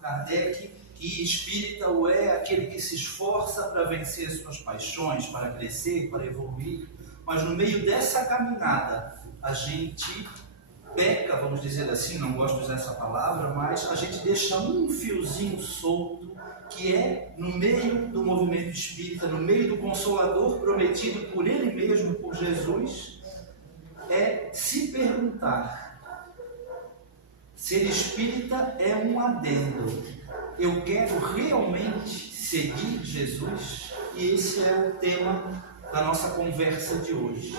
Kardec que espírita é aquele que se esforça para vencer suas paixões, para crescer, para evoluir, mas no meio dessa caminhada a gente peca, vamos dizer assim, não gosto de usar essa palavra, mas a gente deixa um fiozinho solto, que é no meio do movimento espírita, no meio do Consolador prometido por ele mesmo, por Jesus, é se perguntar: ser espírita é um adendo, eu quero realmente seguir Jesus? E esse é o tema da nossa conversa de hoje.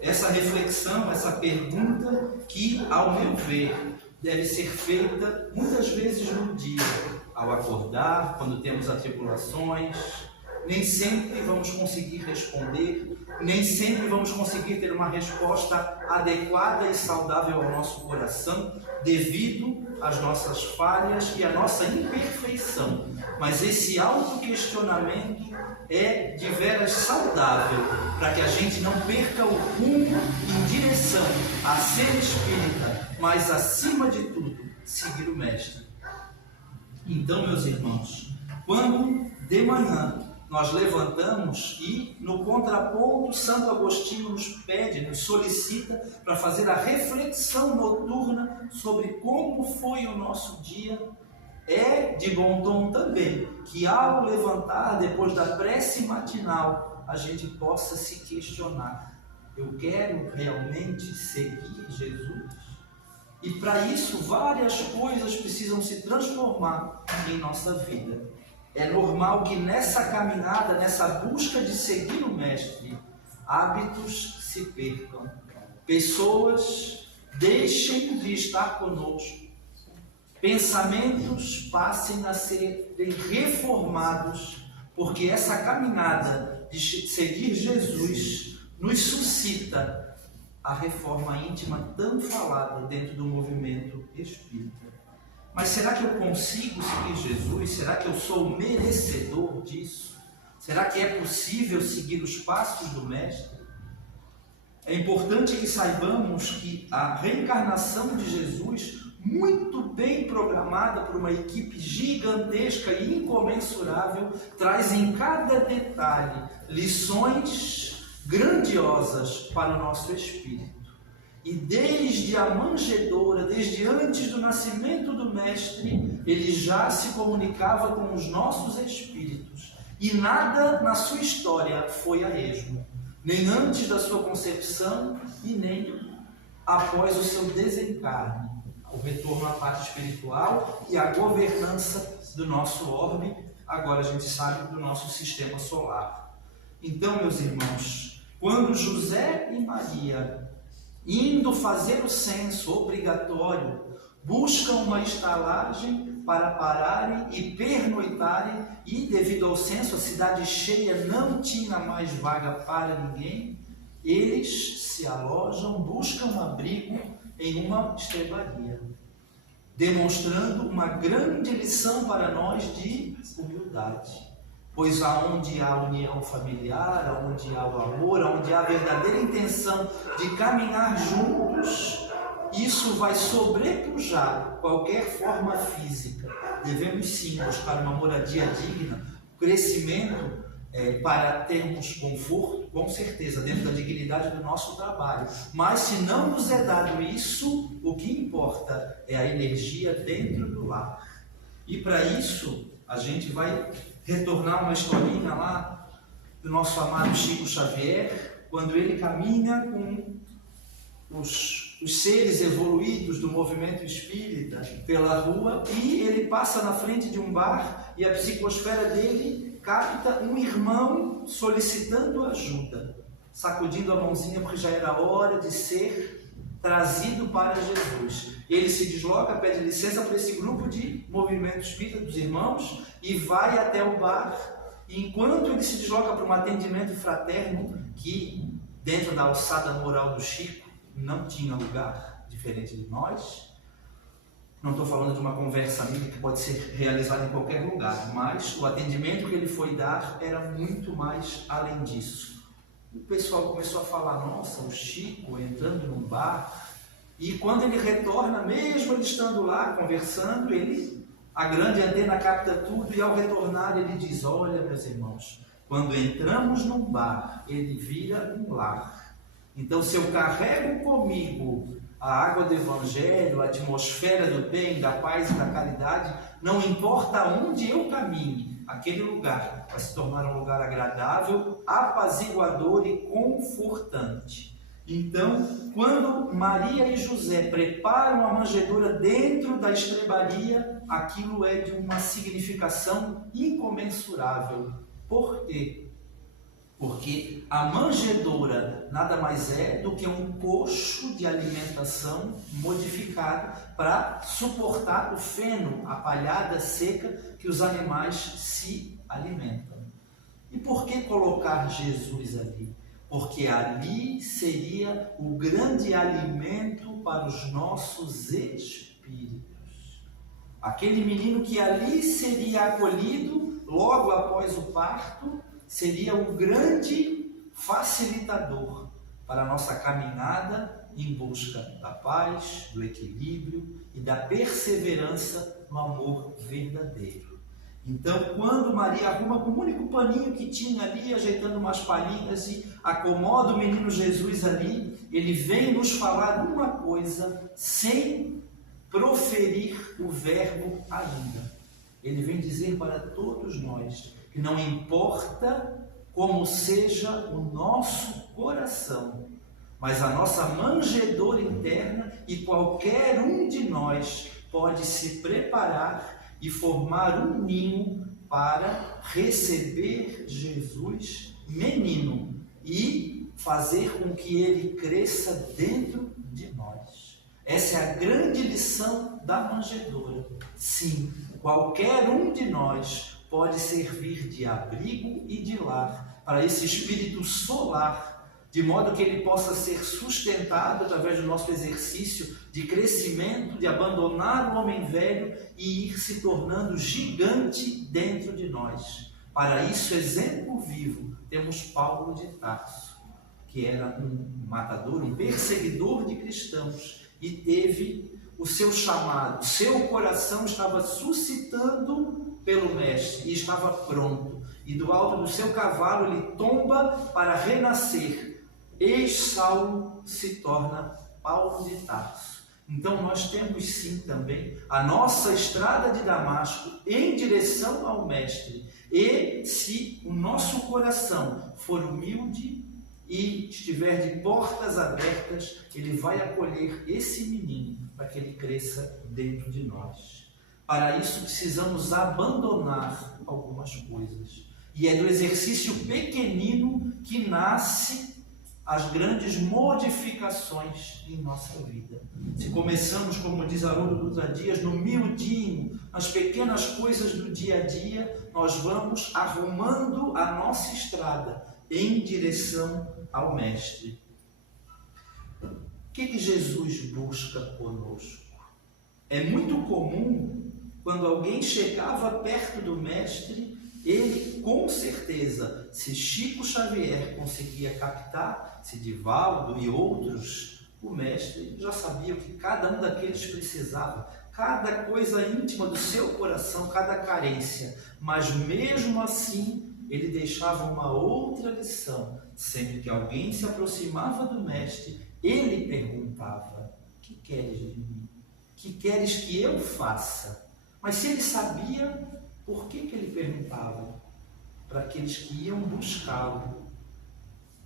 Essa reflexão, essa pergunta que, ao meu ver, deve ser feita muitas vezes no dia, ao acordar, quando temos atribulações. Nem sempre vamos conseguir responder, nem sempre vamos conseguir ter uma resposta adequada e saudável ao nosso coração, devido às nossas falhas e à nossa imperfeição. Mas esse autoquestionamento é de veras saudável, para que a gente não perca o rumo em direção a ser espírita, mas acima de tudo, seguir o Mestre. Então, meus irmãos, quando de manhã nós levantamos e, no contraponto, Santo Agostinho nos pede, nos solicita para fazer a reflexão noturna sobre como foi o nosso dia, é de bom tom também que, ao levantar depois da prece matinal, a gente possa se questionar: eu quero realmente seguir Jesus? E para isso várias coisas precisam se transformar em nossa vida. É normal que nessa caminhada, nessa busca de seguir o Mestre, hábitos se percam, pessoas deixem de estar conosco, pensamentos passem a serem reformados, porque essa caminhada de seguir Jesus nos suscita a reforma íntima tão falada dentro do movimento espírita. Mas será que eu consigo seguir Jesus? Será que eu sou merecedor disso? Será que é possível seguir os passos do Mestre? É importante que saibamos que a reencarnação de Jesus, muito bem programada por uma equipe gigantesca e incomensurável, traz em cada detalhe lições grandiosas para o nosso espírito. E desde a manjedoura, desde antes do nascimento do Mestre, ele já se comunicava com os nossos espíritos. E nada na sua história foi a esmo, nem antes da sua concepção e nem após o seu desencarne, o retorno à parte espiritual e a governança do nosso orbe, agora a gente sabe, do nosso sistema solar. Então, meus irmãos, quando José e Maria, indo fazer o censo obrigatório, buscam uma estalagem para pararem e pernoitarem, e devido ao censo a cidade cheia não tinha mais vaga para ninguém, eles se alojam, buscam um abrigo em uma estrebaria, demonstrando uma grande lição para nós de humildade. Pois aonde há união familiar, aonde há o amor, aonde há a verdadeira intenção de caminhar juntos, isso vai sobrepujar qualquer forma física. Devemos sim buscar uma moradia digna, crescimento para termos conforto, com certeza, dentro da dignidade do nosso trabalho. Mas se não nos é dado isso, o que importa é a energia dentro do lar. E para isso, a gente vai retornar uma historinha lá do nosso amado Chico Xavier, quando ele caminha com os seres evoluídos do movimento espírita pela rua, e ele passa na frente de um bar e a psicosfera dele capta um irmão solicitando ajuda, sacudindo a mãozinha porque já era hora de ser trazido para Jesus. Ele se desloca, pede licença para esse grupo de movimento espírita dos irmãos e vai até o bar. E enquanto ele se desloca para um atendimento fraterno, que dentro da alçada moral do Chico não tinha lugar, diferente de nós. Não estou falando de uma conversa amiga que pode ser realizada em qualquer lugar, mas o atendimento que ele foi dar era muito mais além disso. O pessoal começou a falar: nossa, o Chico entrando num bar. E quando ele retorna, mesmo ele estando lá conversando, ele A grande antena capta tudo e ao retornar ele diz: olha, meus irmãos, quando entramos num bar, ele vira um lar. Então, se eu carrego comigo a água do Evangelho, a atmosfera do bem, da paz e da caridade, não importa onde eu caminhe, aquele lugar vai se tornar um lugar agradável, apaziguador e confortante. Então, quando Maria e José preparam a manjedoura dentro da estrebaria, aquilo é de uma significação incomensurável. Por quê? Porque a manjedoura nada mais é do que um coxo de alimentação modificado para suportar o feno, a palhada seca que os animais se alimentam. E por que colocar Jesus ali? Porque ali seria o grande alimento para os nossos espíritos. Aquele menino que ali seria acolhido logo após o parto, seria o grande facilitador para a nossa caminhada em busca da paz, do equilíbrio e da perseverança no amor verdadeiro. Então, quando Maria arruma com o único paninho que tinha ali, ajeitando umas palhinhas e acomoda o menino Jesus ali, ele vem nos falar uma coisa sem proferir o verbo ainda. Ele vem dizer para todos nós que não importa como seja o nosso coração, mas a nossa manjedoura interna, e qualquer um de nós pode se preparar e formar um ninho para receber Jesus menino e fazer com que ele cresça dentro de nós. Essa é a grande lição da manjedoura. Sim, qualquer um de nós pode servir de abrigo e de lar para esse espírito solar, de modo que ele possa ser sustentado através do nosso exercício de crescimento, de abandonar o homem velho e ir se tornando gigante dentro de nós. Para isso, exemplo vivo, temos Paulo de Tarso, que era um matador, um perseguidor de cristãos, e teve o seu chamado, seu coração estava suscitando pelo Mestre e estava pronto. E do alto do seu cavalo ele tomba para renascer. Eis Saulo se torna Paulo de Tarso. Então nós temos sim também a nossa estrada de Damasco em direção ao Mestre. E se o nosso coração for humilde e estiver de portas abertas, ele vai acolher esse menino para que ele cresça dentro de nós. Para isso precisamos abandonar algumas coisas. E é do exercício pequenino que nasce as grandes modificações em nossa vida. Se começamos, como diz Haroldo Dutra Dias, no miudinho, nas pequenas coisas do dia a dia, nós vamos arrumando a nossa estrada em direção ao Mestre. O que Jesus busca conosco? É muito comum, quando alguém chegava perto do Mestre, ele, com certeza, se Chico Xavier conseguia captar, se Divaldo e outros, o Mestre já sabia o que cada um daqueles precisava, cada coisa íntima do seu coração, cada carência, mas mesmo assim, ele deixava uma outra lição. Sempre que alguém se aproximava do Mestre, ele perguntava: o que queres de mim? O que queres que eu faça? Mas se ele sabia, por que ele perguntava? Para aqueles que iam buscá-lo.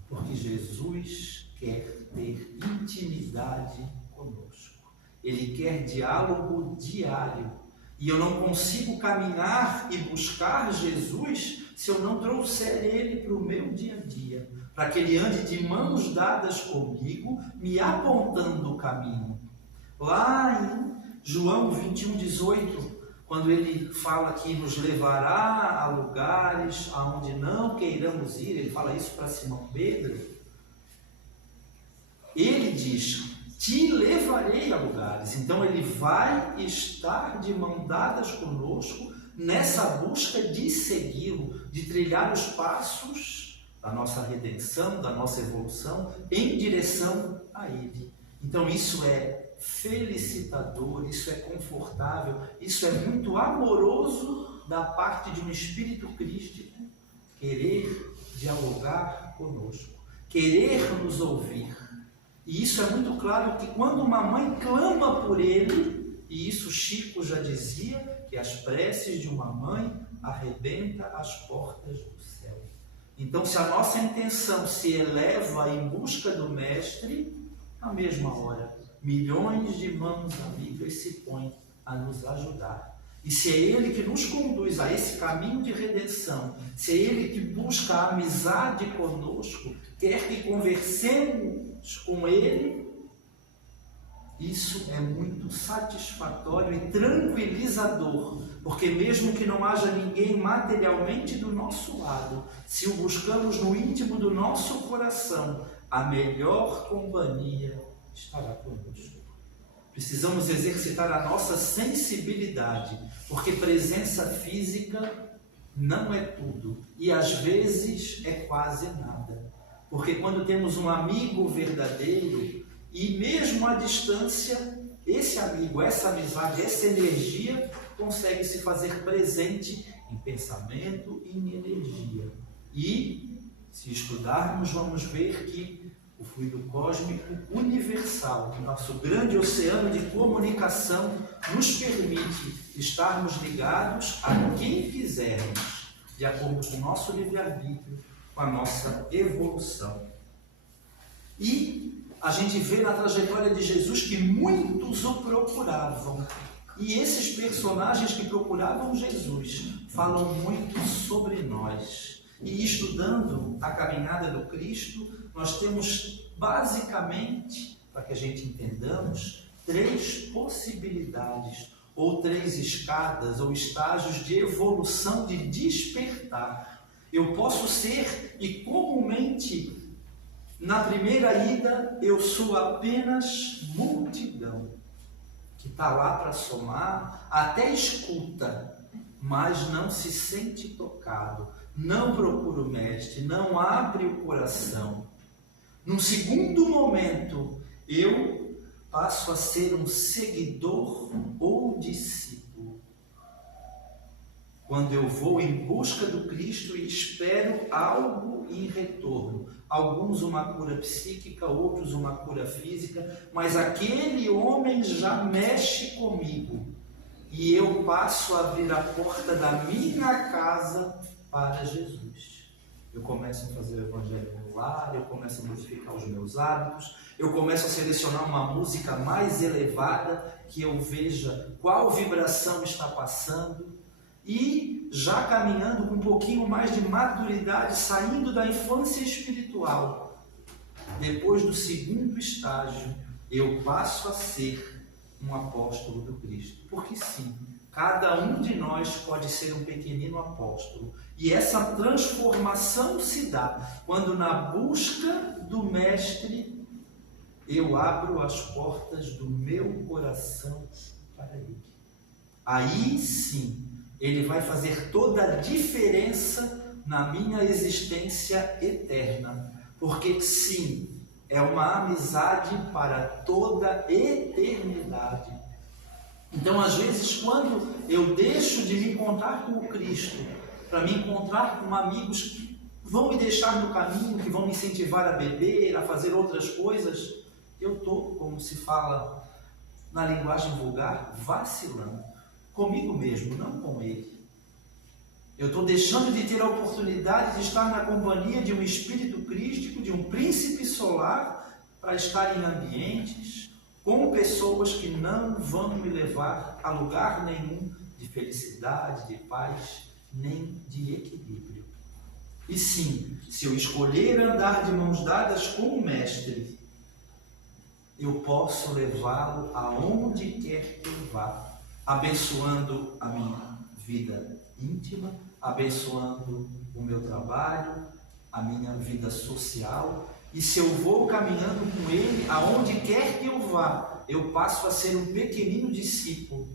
Porque Jesus quer ter intimidade conosco. Ele quer diálogo diário. E eu não consigo caminhar e buscar Jesus se eu não trouxer ele para o meu dia a dia. Para que ele ande de mãos dadas comigo, me apontando o caminho. Lá em João 21:18, quando ele fala que nos levará a lugares aonde não queiramos ir, ele fala isso para Simão Pedro, ele diz: te levarei a lugares. Então ele vai estar de mãos dadas conosco nessa busca de segui-lo, de trilhar os passos da nossa redenção, da nossa evolução em direção a ele. Então isso é felicitador, isso é confortável, isso é muito amoroso da parte de um espírito crístico, querer dialogar conosco, querer nos ouvir. E isso é muito claro que quando uma mãe clama por ele, e isso Chico já dizia, que as preces de uma mãe arrebenta as portas do céu. Então, se a nossa intenção se eleva em busca do Mestre, na mesma hora, milhões de mãos amigas se põem a nos ajudar. E se é Ele que nos conduz a esse caminho de redenção, se é Ele que busca a amizade conosco, quer que conversemos com Ele, isso é muito satisfatório e tranquilizador, porque mesmo que não haja ninguém materialmente do nosso lado, se o buscamos no íntimo do nosso coração, a melhor companhia estará conosco. Precisamos exercitar a nossa sensibilidade, porque presença física não é tudo, e às vezes é quase nada. Porque quando temos um amigo verdadeiro, e mesmo à distância, esse amigo, essa amizade, essa energia consegue se fazer presente em pensamento e em energia. E, se estudarmos, vamos ver que o fluido cósmico universal, o nosso grande oceano de comunicação, nos permite estarmos ligados a quem quisermos, de acordo com o nosso livre-arbítrio, com a nossa evolução. E a gente vê na trajetória de Jesus que muitos o procuravam. E esses personagens que procuravam Jesus falam muito sobre nós. E estudando a caminhada do Cristo, nós temos basicamente, para que a gente entendamos, 3 possibilidades, ou 3 escadas, ou estágios de evolução, de despertar. Eu posso ser, e comumente, na primeira ida, eu sou apenas multidão, que está lá para somar, até escuta, mas não se sente tocado, não procura o Mestre, não abre o coração. Num segundo momento, eu passo a ser um seguidor ou discípulo. Quando eu vou em busca do Cristo e espero algo em retorno. Alguns uma cura psíquica, outros uma cura física, mas aquele homem já mexe comigo. E eu passo a abrir a porta da minha casa para Jesus. Eu começo a fazer o evangelho no lar, eu começo a modificar os meus hábitos, eu começo a selecionar uma música mais elevada, que eu veja qual vibração está passando, e já caminhando com um pouquinho mais de maturidade, saindo da infância espiritual, depois do segundo estágio, eu passo a ser um apóstolo do Cristo. Porque sim, cada um de nós pode ser um pequenino apóstolo. E essa transformação se dá quando, na busca do Mestre, eu abro as portas do meu coração para Ele. Aí sim, Ele vai fazer toda a diferença na minha existência eterna. Porque sim, é uma amizade para toda eternidade. Então, às vezes, quando eu deixo de me encontrar com o Cristo, para me encontrar com amigos que vão me deixar no caminho, que vão me incentivar a beber, a fazer outras coisas, eu estou, como se fala na linguagem vulgar, vacilando. Comigo mesmo, não com Ele. Eu estou deixando de ter a oportunidade de estar na companhia de um espírito crístico, de um príncipe solar, para estar em ambientes com pessoas que não vão me levar a lugar nenhum de felicidade, de paz, nem de equilíbrio. E sim, se eu escolher andar de mãos dadas com o Mestre, eu posso levá-lo aonde quer que eu vá, abençoando a minha vida íntima, abençoando o meu trabalho, a minha vida social. E se eu vou caminhando com Ele, aonde quer que eu vá, eu passo a ser um pequenino discípulo.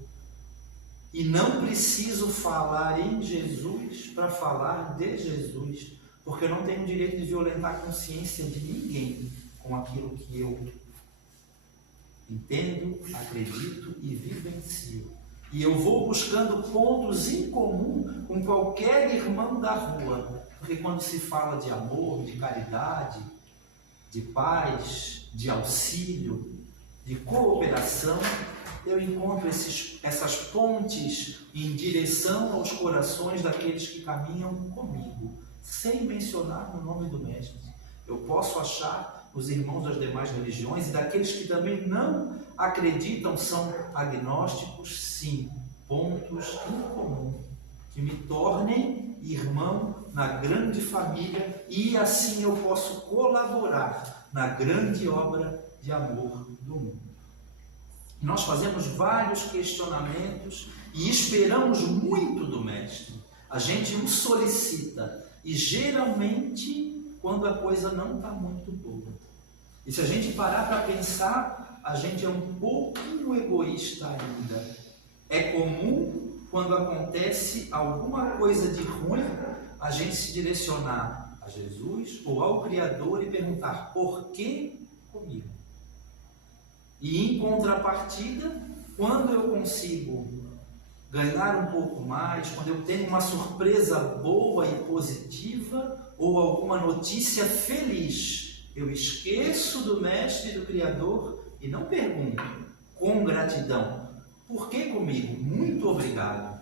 E não preciso falar em Jesus para falar de Jesus, porque eu não tenho o direito de violentar a consciência de ninguém com aquilo que eu Entendo, acredito e vivencio. E eu vou buscando pontos em comum com qualquer irmão da rua. Porque quando se fala de amor, de caridade, de paz, de auxílio, de cooperação, eu encontro essas pontes em direção aos corações daqueles que caminham comigo, sem mencionar o nome do Mestre. Eu posso achar os irmãos das demais religiões e daqueles que também não acreditam, são agnósticos, sim, pontos em comum, que me tornem irmão na grande família e assim eu posso colaborar na grande obra de amor do mundo. Nós fazemos vários questionamentos e esperamos muito do Mestre. A gente o solicita e geralmente quando a coisa não está muito boa. E se a gente parar para pensar, a gente é um pouquinho egoísta ainda. É comum, quando acontece alguma coisa de ruim, a gente se direcionar a Jesus ou ao Criador e perguntar: por que comigo? E em contrapartida, quando eu consigo ganhar um pouco mais, quando eu tenho uma surpresa boa e positiva ou alguma notícia feliz, eu esqueço do Mestre e do Criador e não pergunto com gratidão: por que comigo? Muito obrigado.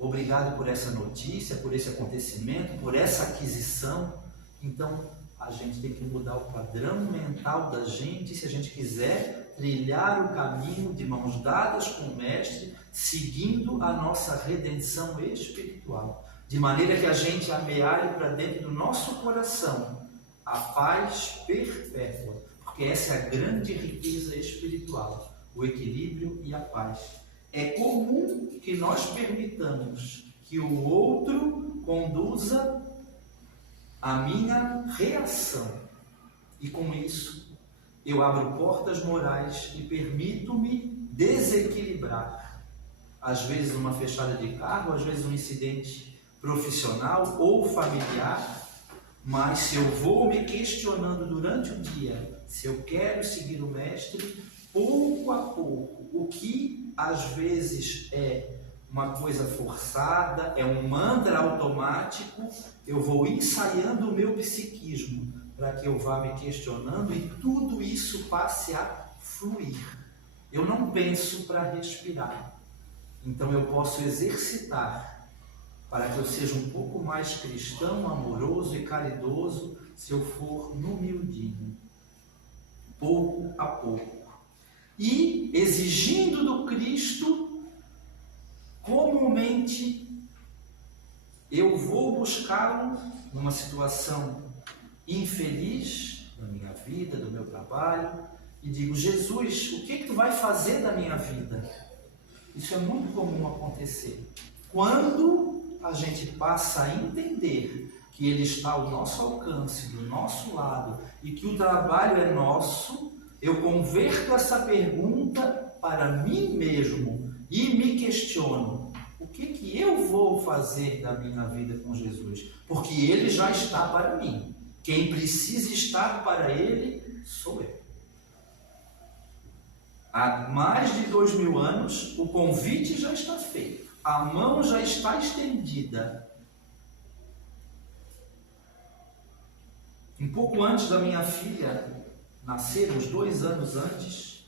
Obrigado por essa notícia, por esse acontecimento, por essa aquisição. Então, a gente tem que mudar o padrão mental da gente se a gente quiser trilhar o caminho de mãos dadas com o Mestre, seguindo a nossa redenção espiritual, de maneira que a gente amealhe para dentro do nosso coração a paz perpétua, porque essa é a grande riqueza espiritual, o equilíbrio e a paz. É comum que nós permitamos que o outro conduza a minha reação, e com isso eu abro portas morais e permito-me desequilibrar. Às vezes uma fechada de carro, às vezes um incidente profissional ou familiar, mas se eu vou me questionando durante o dia, se eu quero seguir o Mestre, pouco a pouco, o que às vezes é uma coisa forçada, é um mantra automático, eu vou ensaiando o meu psiquismo para que eu vá me questionando e tudo isso passe a fluir. Eu não penso para respirar, então eu posso exercitar para que eu seja um pouco mais cristão, amoroso e caridoso se eu for no humildinho, pouco a pouco. E exigindo do Cristo, comumente eu vou buscá-lo numa situação infeliz da minha vida, do meu trabalho, e digo: Jesus, o que tu vai fazer da minha vida? Isso é muito comum acontecer. Quando a gente passa a entender que Ele está ao nosso alcance, do nosso lado, e que o trabalho é nosso, eu converto essa pergunta para mim mesmo e me questiono: o que eu vou fazer da minha vida com Jesus? Porque Ele já está para mim. Quem precisa estar para Ele sou eu. Há mais de 2000 anos, o convite já está feito. A mão já está estendida. Um pouco antes da minha filha nascer, uns 2 anos antes,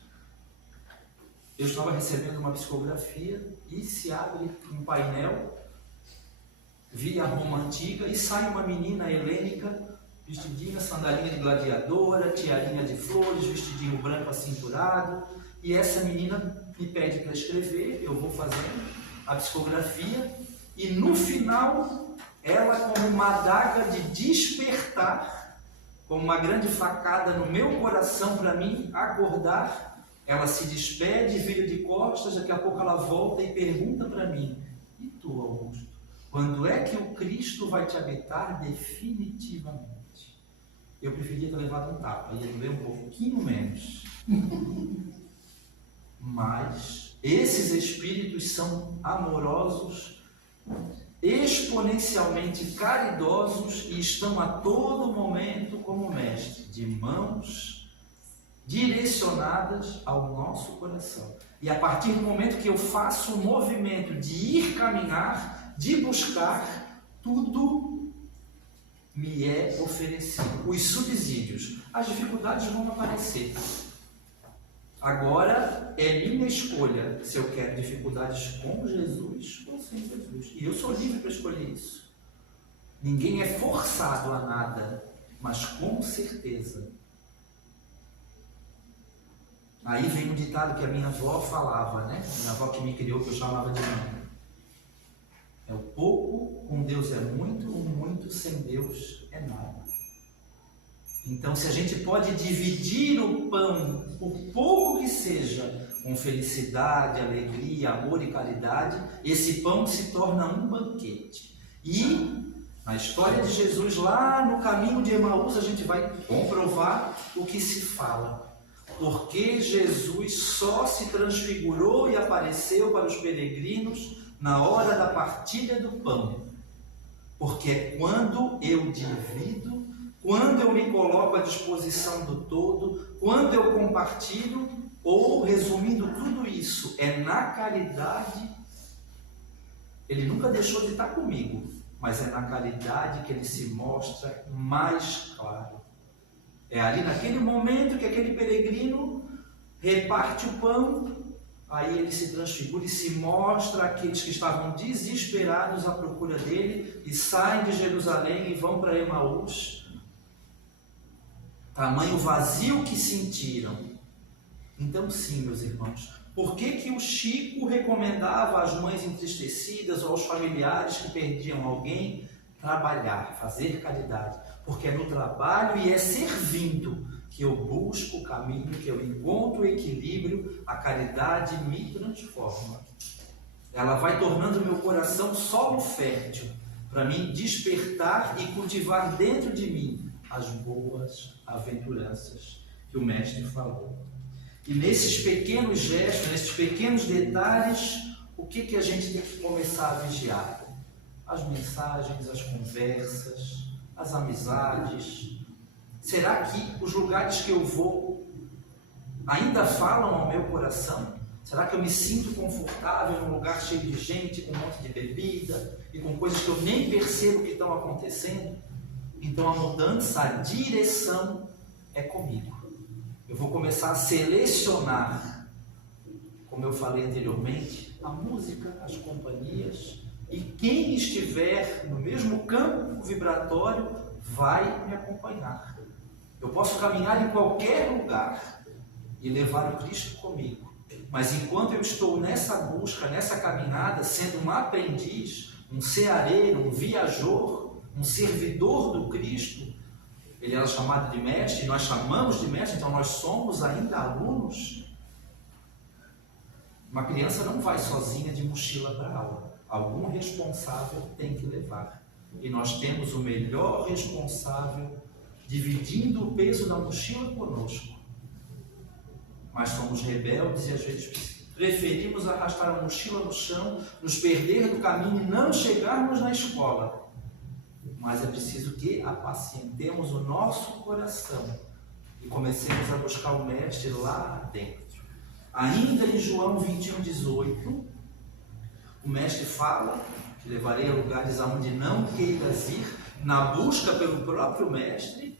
eu estava recebendo uma psicografia e se abre um painel via Roma Antiga e sai uma menina helênica, vestidinha, sandalinha de gladiadora, tiarinha de flores, vestidinho branco acinturado, e essa menina me pede para escrever. Eu vou fazendo a psicografia e no final ela, como uma adaga de despertar, como uma grande facada no meu coração para mim acordar, ela se despede, vira de costas, daqui a pouco ela volta e pergunta para mim: e tu, Augusto, quando é que o Cristo vai te habitar definitivamente? Eu preferia ter levado um tapa, ia doer um pouquinho menos. Mas esses espíritos são amorosos, exponencialmente caridosos e estão a todo momento como mestre, de mãos direcionadas ao nosso coração. E a partir do momento que eu faço o movimento de ir caminhar, de buscar, tudo me é oferecido. Os subsídios, as dificuldades vão aparecer. Agora é minha escolha se eu quero dificuldades com Jesus ou sem Jesus. E eu sou livre para escolher isso. Ninguém é forçado a nada, mas com certeza. Aí vem um ditado que a minha avó falava, né? Minha avó que me criou, que eu chamava de mãe. É o pouco com Deus é muito, o muito sem Deus é nada. Então, se a gente pode dividir o pão, por pouco que seja, com felicidade, alegria, amor e caridade, esse pão se torna um banquete. E na história de Jesus, lá no caminho de Emaús, a gente vai comprovar o que se fala. Porque Jesus só se transfigurou e apareceu para os peregrinos na hora da partilha do pão. Porque é quando eu divido, quando eu me coloco à disposição do todo, quando eu compartilho, ou resumindo tudo isso, é na caridade. Ele nunca deixou de estar comigo, mas é na caridade que ele se mostra mais claro. É ali naquele momento que aquele peregrino reparte o pão, aí ele se transfigura e se mostra àqueles que estavam desesperados à procura dele e saem de Jerusalém e vão para Emaús. Tamanho vazio que sentiram. Então sim, meus irmãos, por que o Chico recomendava às mães entristecidas ou aos familiares que perdiam alguém trabalhar, fazer caridade? Porque é no trabalho e é servindo que eu busco o caminho, que eu encontro o equilíbrio, a caridade me transforma. Ela vai tornando meu coração solo fértil para me despertar e cultivar dentro de mim as boas aventuranças que o Mestre falou. E nesses pequenos gestos, nesses pequenos detalhes, o que a gente tem que começar a vigiar? As mensagens, as conversas, as amizades. Será que os lugares que eu vou ainda falam ao meu coração? Será que eu me sinto confortável num lugar cheio de gente, com um monte de bebida e com coisas que eu nem percebo que estão acontecendo? Então a mudança, a direção é comigo. Eu vou começar a selecionar, como eu falei anteriormente, a música, as companhias, e quem estiver no mesmo campo vibratório vai me acompanhar. Eu posso caminhar em qualquer lugar e levar o Cristo comigo, mas enquanto eu estou nessa busca, nessa caminhada, sendo um aprendiz, um ceareiro, um viajor, um servidor do Cristo, ele era chamado de mestre, nós chamamos de mestre, então nós somos ainda alunos. Uma criança não vai sozinha de mochila para a aula. Algum responsável tem que levar. E nós temos o melhor responsável dividindo o peso da mochila conosco. Mas somos rebeldes e às vezes preferimos arrastar a mochila no chão, nos perder do caminho e não chegarmos na escola. Mas é preciso que apacientemos o nosso coração e comecemos a buscar o Mestre lá dentro. Ainda em João 21:18, o Mestre fala que levarei a lugares aonde não queiras ir, na busca pelo próprio Mestre.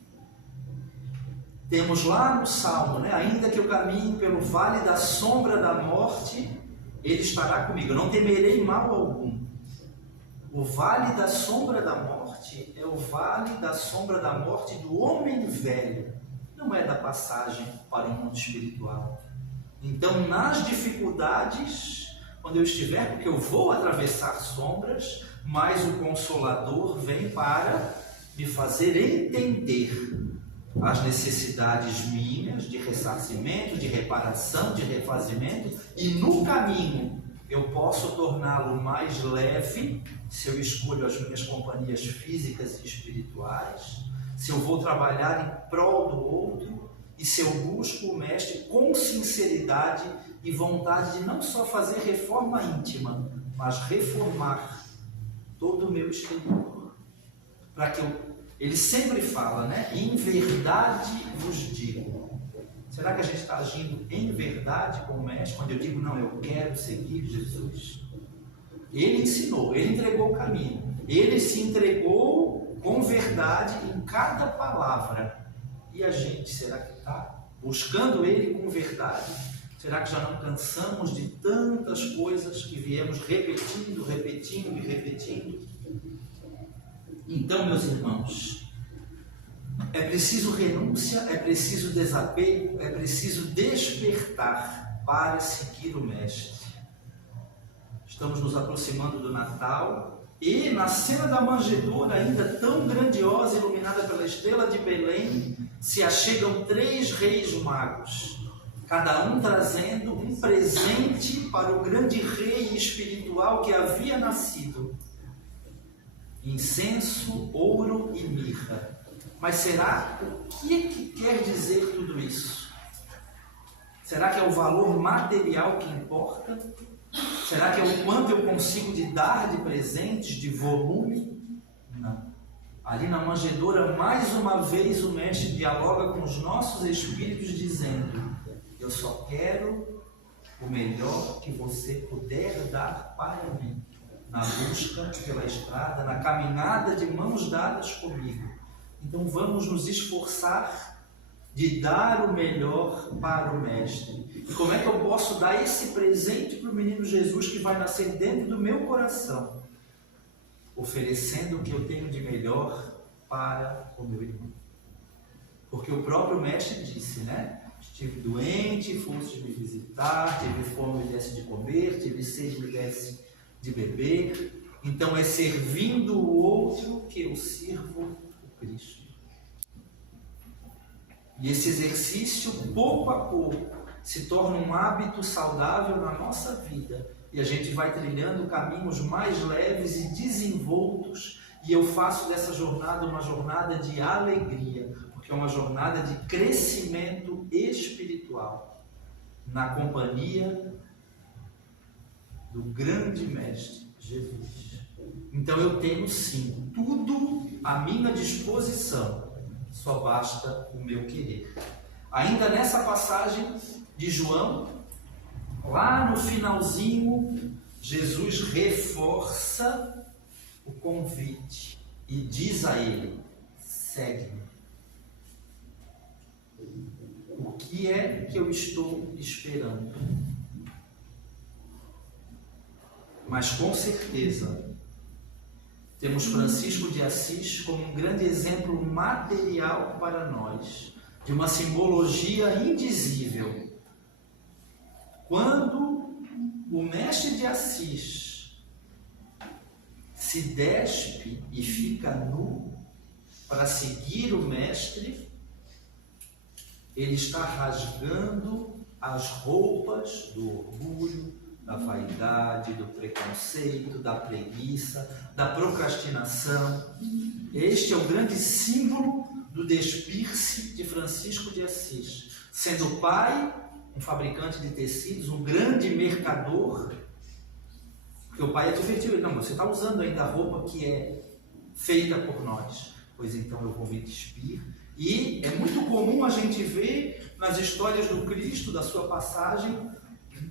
Temos lá no Salmo, né? Ainda que eu caminhe pelo vale da sombra da morte, Ele estará comigo, eu não temerei mal algum. O vale da sombra da morte é o vale da sombra da morte do homem velho, não é da passagem para o mundo espiritual. Então, nas dificuldades, quando eu estiver, porque eu vou atravessar sombras, mas o Consolador vem para me fazer entender as necessidades minhas de ressarcimento, de reparação, de refazimento, e no caminho eu posso torná-lo mais leve se eu escolho as minhas companhias físicas e espirituais, se eu vou trabalhar em prol do outro e se eu busco o Mestre com sinceridade e vontade de não só fazer reforma íntima, mas reformar todo o meu exterior. Para que ele sempre fala, né? Em verdade vos digo. Será que a gente está agindo em verdade com o Mestre? Quando eu digo, não, eu quero seguir Jesus. Ele ensinou, ele entregou o caminho. Ele se entregou com verdade em cada palavra. E a gente, será que está buscando ele com verdade? Será que já não cansamos de tantas coisas que viemos repetindo e repetindo? Então, meus irmãos, é preciso renúncia, é preciso desapego, é preciso despertar para seguir o Mestre. Estamos nos aproximando do Natal e na cena da manjedoura, ainda tão grandiosa, iluminada pela estrela de Belém, se achegam 3 reis magos, cada um trazendo um presente para o grande rei espiritual que havia nascido: incenso, ouro e mirra. Mas será o que quer dizer tudo isso? Será que é o valor material que importa? Será que é o quanto eu consigo de dar de presentes, de volume? Não. Ali na manjedoura, mais uma vez, o Mestre dialoga com os nossos espíritos, dizendo: eu só quero o melhor que você puder dar para mim, na busca pela estrada, na caminhada de mãos dadas comigo. Então vamos nos esforçar de dar o melhor para o Mestre. E como é que eu posso dar esse presente para o menino Jesus que vai nascer dentro do meu coração? Oferecendo o que eu tenho de melhor para o meu irmão. Porque o próprio Mestre disse, né? Estive doente, foste me visitar, tive fome, me desse de comer, tive sede, me desse de beber. Então é servindo o outro que eu sirvo o Cristo. E esse exercício, pouco a pouco, se torna um hábito saudável na nossa vida. E a gente vai trilhando caminhos mais leves e desenvoltos. E eu faço dessa jornada uma jornada de alegria, porque é uma jornada de crescimento espiritual, na companhia do grande Mestre Jesus. Então eu tenho sim tudo à minha disposição, só basta o meu querer. Ainda nessa passagem de João, lá no finalzinho, Jesus reforça o convite e diz a ele: segue-me. O que é que eu estou esperando? Mas com certeza temos Francisco de Assis como um grande exemplo material para nós, de uma simbologia indizível. Quando o Mestre de Assis se despe e fica nu para seguir o Mestre, ele está rasgando as roupas do orgulho, da vaidade, do preconceito, da preguiça, da procrastinação. Este é o grande símbolo do despir-se de Francisco de Assis. Sendo pai, um fabricante de tecidos, um grande mercador, porque o pai advertiu ele: não, você está usando ainda a roupa que é feita por nós. Pois então eu vou me despir. E é muito comum a gente ver nas histórias do Cristo, da sua passagem,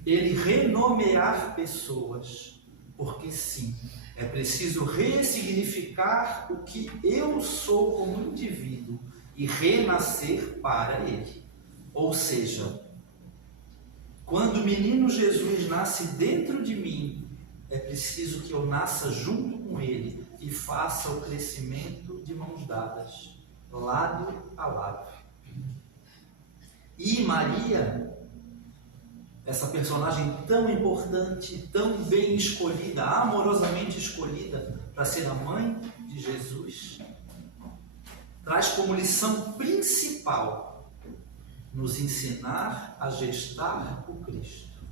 ele renomear pessoas, porque sim, é preciso ressignificar o que eu sou como indivíduo e renascer para ele. Ou seja, quando o menino Jesus nasce dentro de mim, é preciso que eu nasça junto com ele e faça o crescimento de mãos dadas, lado a lado. E Maria, essa personagem tão importante, tão bem escolhida, amorosamente escolhida para ser a mãe de Jesus, traz como lição principal nos ensinar a gestar o Cristo,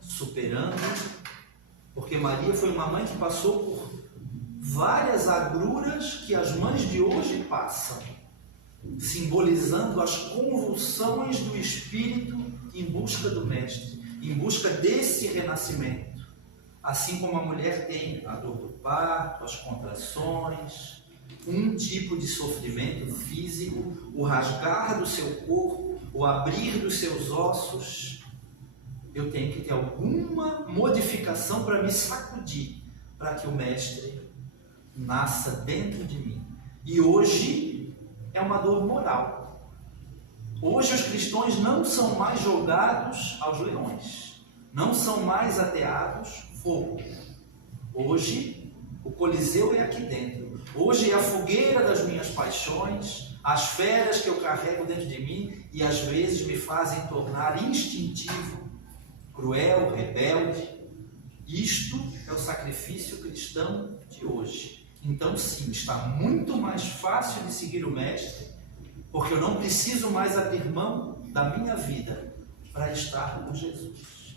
superando, porque Maria foi uma mãe que passou por várias agruras que as mães de hoje passam, simbolizando as convulsões do espírito em busca do Mestre, em busca desse renascimento. Assim como a mulher tem a dor do parto, as contrações, um tipo de sofrimento físico, o rasgar do seu corpo, o abrir dos seus ossos, eu tenho que ter alguma modificação para me sacudir, para que o Mestre nasça dentro de mim. E hoje é uma dor moral. Hoje os cristãos não são mais jogados aos leões, não são mais ateados fogo. Hoje o Coliseu é aqui dentro. Hoje é a fogueira das minhas paixões, as feras que eu carrego dentro de mim e às vezes me fazem tornar instintivo, cruel, rebelde. Isto é o sacrifício cristão de hoje. Então sim, está muito mais fácil de seguir o Mestre, porque eu não preciso mais abrir mão da minha vida para estar com Jesus.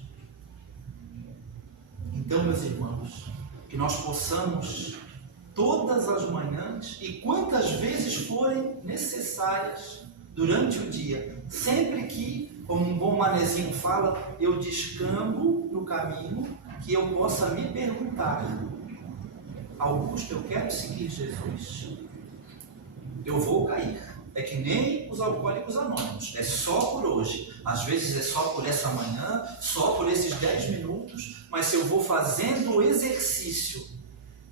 Então, meus irmãos, que nós possamos todas as manhãs e quantas vezes forem necessárias durante o dia, sempre que, como um bom manezinho fala, eu descambo no caminho, que eu possa me perguntar: Augusto, eu quero seguir Jesus, eu vou cair. É que nem os alcoólicos anônimos, é só por hoje, às vezes é só por essa manhã, só por esses 10 minutos, mas se eu vou fazendo o exercício,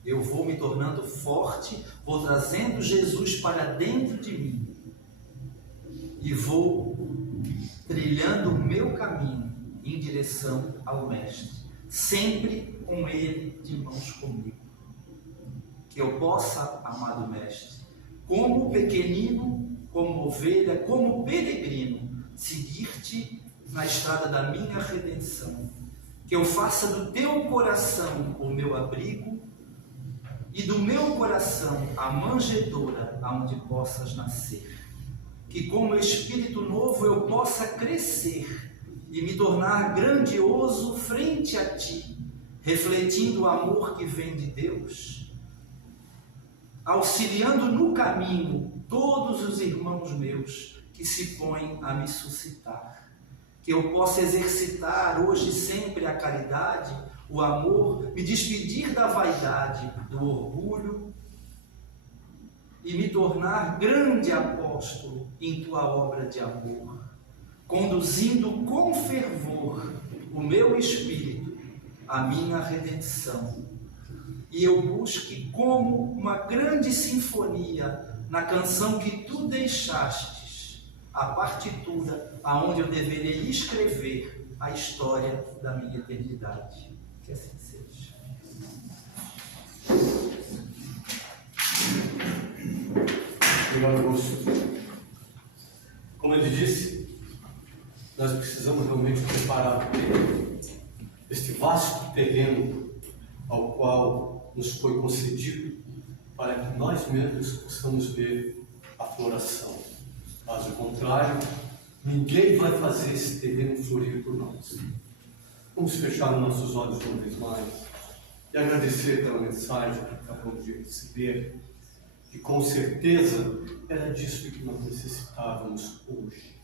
eu vou me tornando forte, vou trazendo Jesus para dentro de mim e vou trilhando o meu caminho em direção ao Mestre, sempre com Ele de mãos comigo. Que eu possa, amado Mestre, como pequenino, como ovelha, como peregrino, seguir-te na estrada da minha redenção. Que eu faça do teu coração o meu abrigo e do meu coração a manjedoura aonde possas nascer. Que como espírito novo eu possa crescer e me tornar grandioso frente a ti, refletindo o amor que vem de Deus, auxiliando no caminho todos os irmãos meus que se põem a me suscitar. Que eu possa exercitar hoje e sempre a caridade, o amor, me despedir da vaidade, do orgulho e me tornar grande apóstolo em tua obra de amor, conduzindo com fervor o meu espírito à minha redenção. E eu busque como uma grande sinfonia na canção que tu deixastes, a partitura aonde eu deveria escrever a história da minha eternidade. Que assim seja. Obrigado, Augusto. Como ele disse, nós precisamos realmente preparar este vasto terreno ao qual nos foi concedido para que nós mesmos possamos ver a floração. Caso contrário, ninguém vai fazer esse terreno florir por nós. Vamos fechar os nossos olhos uma vez mais e agradecer pela mensagem que acabamos de receber, e com certeza era disso que nós necessitávamos hoje.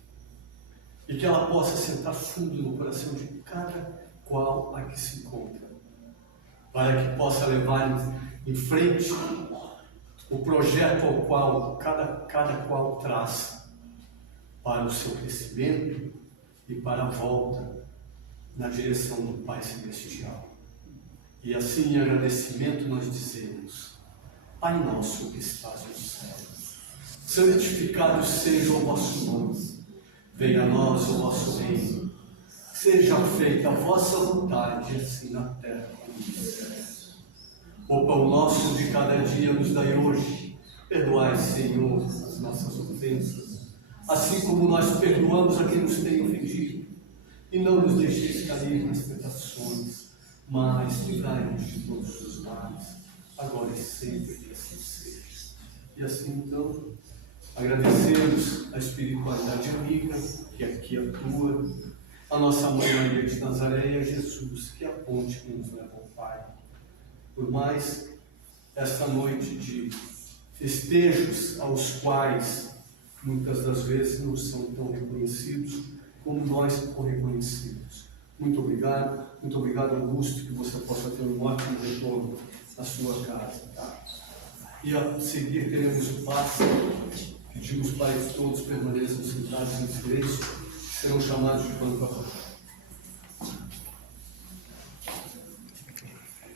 E que ela possa sentar fundo no coração de cada qual aqui se encontra, para que possa levar em frente o projeto ao qual cada qual traça para o seu crescimento e para a volta na direção do Pai Celestial. E assim, em agradecimento, nós dizemos: Pai nosso que estás no céu, santificado seja o vosso nome, venha a nós o vosso reino, seja feita a vossa vontade, assim na terra como no céu. O pão nosso de cada dia nos dai hoje, perdoai, Senhor, as nossas ofensas, assim como nós perdoamos a quem nos tem ofendido, e não nos deixeis cair nas tentações, mas livrai-nos de todos os males, agora e sempre, que assim seja. E assim, então, agradecemos a espiritualidade amiga que aqui atua, a nossa Mãe Maria de Nazaré e a Jesus, que é a ponte que nos leva ao Pai. Por mais esta noite de festejos aos quais muitas das vezes não são tão reconhecidos como nós o reconhecemos. Muito obrigado, Augusto, que você possa ter um ótimo retorno na sua casa. Tá? E a seguir teremos paz. Pedimos para que todos permaneçam sentados em silêncio, serão chamados de quando para